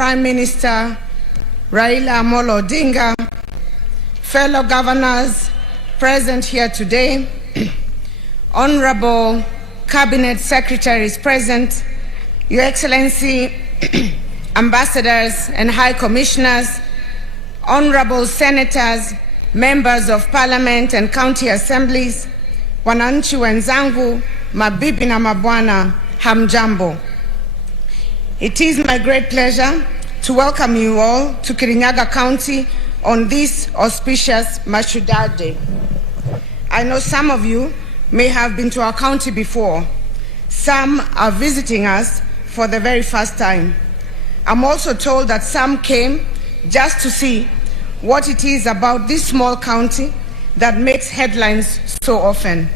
Prime Minister Raila Amolo Odinga, fellow governors present here today, honorable cabinet secretaries present, Your Excellency, ambassadors and high commissioners, honorable senators, members of parliament and county assemblies, wananchi wenzangu, mabibi na mabwana, hamjambo. It is my great pleasure to welcome you all to Kirinyaga County on this auspicious Mashujaa Day. I know some of you may have been to our county before. Some are visiting us for the very first time. I'm also told that some came just to see what it is about this small county that makes headlines so often.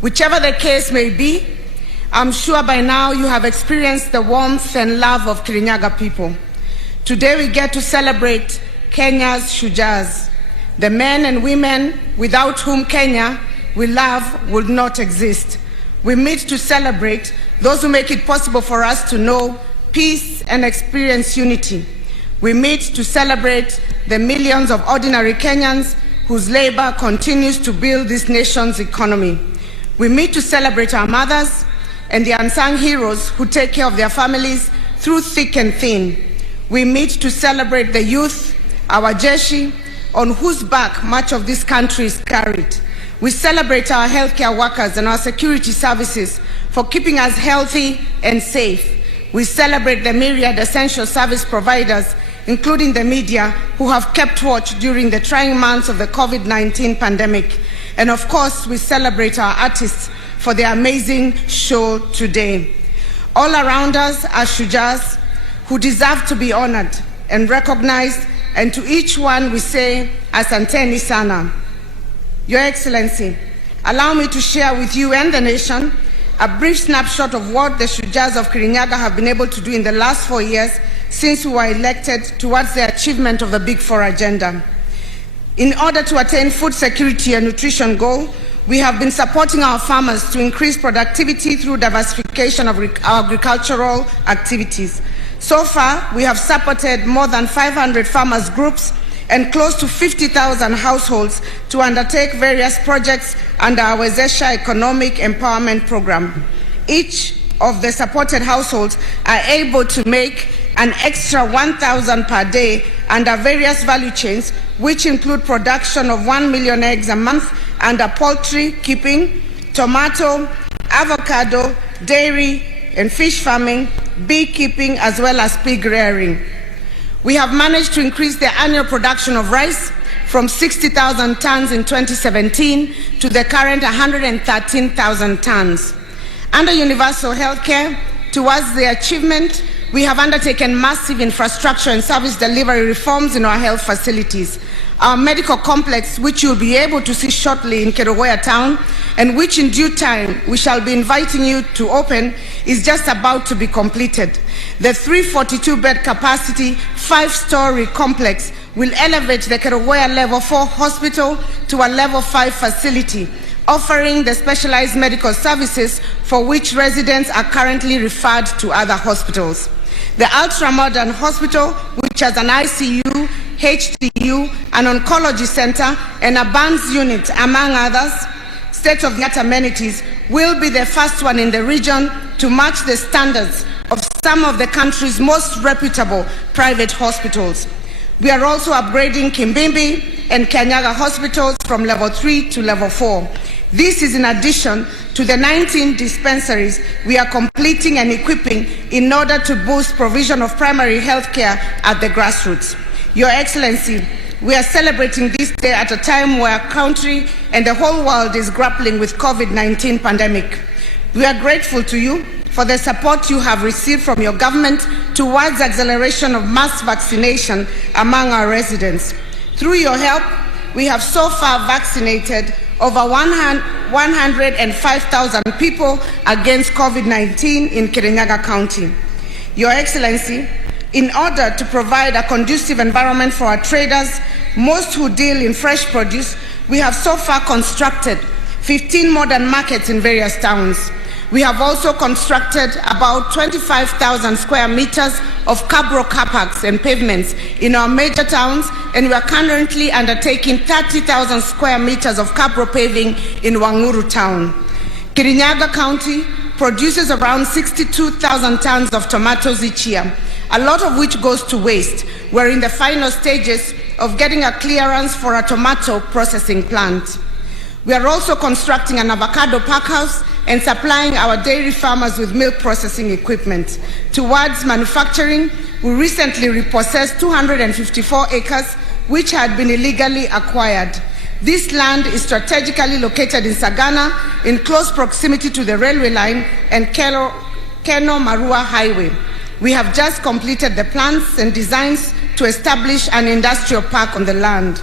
Whichever the case may be, I'm sure by now you have experienced the warmth and love of Kirinyaga people. Today we get to celebrate Kenya's Shujaas, the men and women without whom Kenya we love would not exist. We meet to celebrate those who make it possible for us to know peace and experience unity. We meet to celebrate the millions of ordinary Kenyans whose labor continues to build this nation's economy. We meet to celebrate our mothers and the unsung heroes who take care of their families through thick and thin. We meet to celebrate the youth, our Jeshi, on whose back much of this country is carried. We celebrate our healthcare workers and our security services for keeping us healthy and safe. We celebrate the myriad essential service providers, including the media, who have kept watch during the trying months of the COVID-19 pandemic. And of course, we celebrate our artists for their amazing show today. All around us are Shujaas who deserve to be honored and recognized, and to each one we say, Asanteni sana. Your Excellency, allow me to share with you and the nation a brief snapshot of what the Shujaas of Kirinyaga have been able to do in the last 4 years since we were elected towards the achievement of the Big Four agenda. In order to attain food security and nutrition goal, we have been supporting our farmers to increase productivity through diversification of agricultural activities. So far, we have supported more than 500 farmers groups and close to 50,000 households to undertake various projects under our Wezesha Economic Empowerment Program. Each of the supported households are able to make an extra 1,000 per day under various value chains, which include production of 1 million eggs a month under poultry keeping, tomato, avocado, dairy and fish farming, beekeeping, as well as pig rearing. We have managed to increase the annual production of rice from 60,000 tons in 2017 to the current 113,000 tons. Under universal healthcare, towards the achievement, we have undertaken massive infrastructure and service delivery reforms in our health facilities. Our medical complex, which you'll be able to see shortly in Kerugoya town, and which in due time we shall be inviting you to open, is just about to be completed. The 342-bed capacity, 5-story complex will elevate the Kerugoya Level 4 hospital to a Level 5 facility, offering the specialized medical services for which residents are currently referred to other hospitals. The ultra-modern hospital, which has an ICU, HDU, an oncology center, and a burns unit, among others, state-of-the-art amenities, will be the first one in the region to match the standards of some of the country's most reputable private hospitals. We are also upgrading Kimbimbi and Kirinyaga hospitals from Level 3 to Level 4. This is in addition to the 19 dispensaries we are completing and equipping in order to boost provision of primary health care at the grassroots. Your Excellency, we are celebrating this day at a time where our country and the whole world is grappling with COVID-19 pandemic. We are grateful to you for the support you have received from your government towards acceleration of mass vaccination among our residents. Through your help, we have so far vaccinated over 105,000 people against COVID-19 in Kirinyaga County. Your Excellency, in order to provide a conducive environment for our traders, most who deal in fresh produce, we have so far constructed 15 modern markets in various towns. We have also constructed about 25,000 square meters of cabro car parks and pavements in our major towns, and we are currently undertaking 30,000 square meters of cabro paving in Wang'Uru town. Kirinyaga County produces around 62,000 tons of tomatoes each year, a lot of which goes to waste. We're in the final stages of getting a clearance for a tomato processing plant. We are also constructing an avocado packhouse and supplying our dairy farmers with milk processing equipment. Towards manufacturing, we recently repossessed 254 acres which had been illegally acquired. This land is strategically located in Sagana, in close proximity to the railway line and Keno-Marua Highway. We have just completed the plans and designs to establish an industrial park on the land.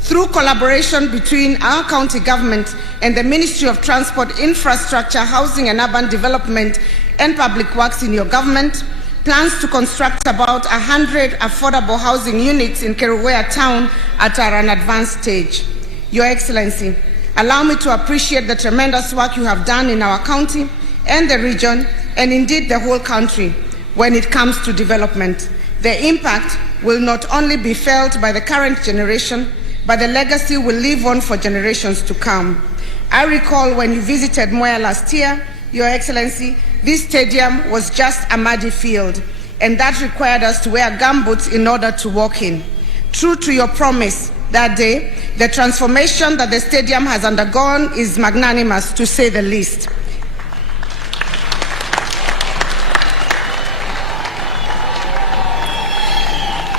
Through collaboration between our county government and the Ministry of Transport, Infrastructure, Housing and Urban Development and Public Works in your government, plans to construct about 100 affordable housing units in Kerugoya town are an advanced stage. Your Excellency, allow me to appreciate the tremendous work you have done in our county and the region, and indeed the whole country, when it comes to development. The impact will not only be felt by the current generation, but the legacy will live on for generations to come. I recall when you visited Moya last year, Your Excellency, this stadium was just a muddy field, and that required us to wear gumboots in order to walk in. True to your promise that day, the transformation that the stadium has undergone is magnanimous, to say the least.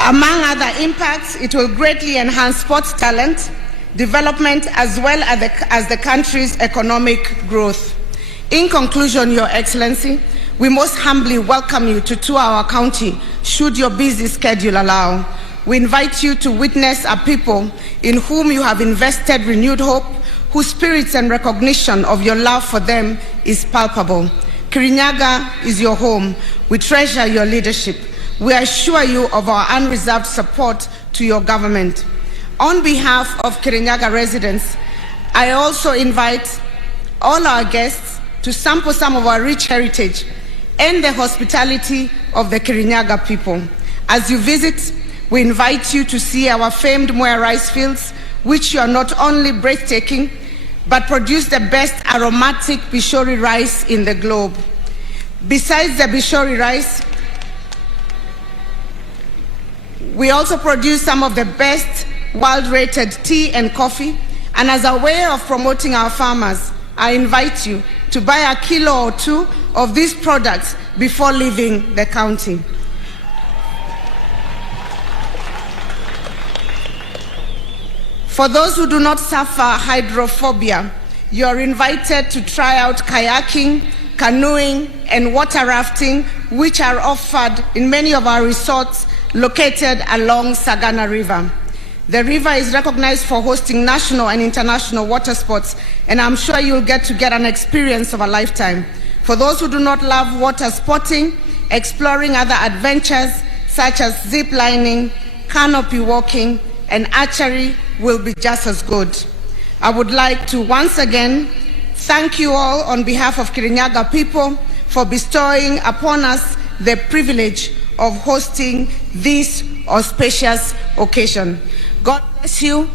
Among other impacts, it will greatly enhance sports talent, development, as well as the country's economic growth. In conclusion, Your Excellency, we most humbly welcome you to tour our county, should your busy schedule allow. We invite you to witness a people in whom you have invested renewed hope, whose spirits and recognition of your love for them is palpable. Kirinyaga is your home. We treasure your leadership. We assure you of our unreserved support to your government. On behalf of Kirinyaga residents, I also invite all our guests to sample some of our rich heritage and the hospitality of the Kirinyaga people. As you visit, we invite you to see our famed Moya rice fields, which are not only breathtaking, but produce the best aromatic Bishori rice in the globe. Besides the Bishori rice, we also produce some of the best world-rated tea and coffee, and as a way of promoting our farmers, I invite you to buy a kilo or two of these products before leaving the county. For those who do not suffer hydrophobia, you are invited to try out kayaking, canoeing, and water rafting, which are offered in many of our resorts located along Sagana River. The river is recognized for hosting national and international water sports, and I'm sure you'll get an experience of a lifetime. For those who do not love water sporting, exploring other adventures such as zip lining, canopy walking, and archery will be just as good. I would like to once again thank you all on behalf of Kirinyaga people for bestowing upon us the privilege of hosting this auspicious occasion. God bless you,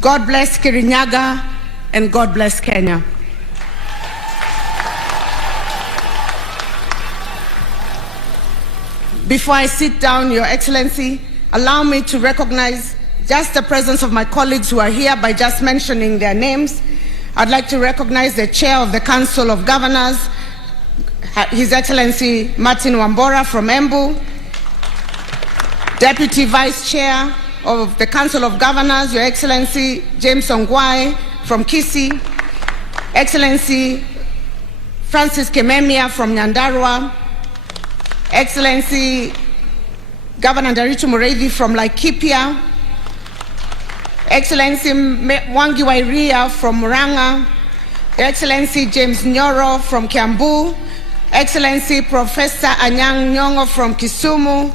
God bless Kirinyaga, and God bless Kenya. Before I sit down, Your Excellency, allow me to recognize just the presence of my colleagues who are here by just mentioning their names. I'd like to recognize the Chair of the Council of Governors, His Excellency Martin Wambora from Embu, Deputy Vice Chair of the Council of Governors, Your Excellency James Ongwae from Kisii, Excellency Francis Kememia from Nyandarua, Excellency Governor Nderitu Mureithi from Laikipia, Excellency Mwangi Wairia from Murang'a, Excellency James Nyoro from Kiambu, Excellency Professor Anyang' Nyong'o from Kisumu,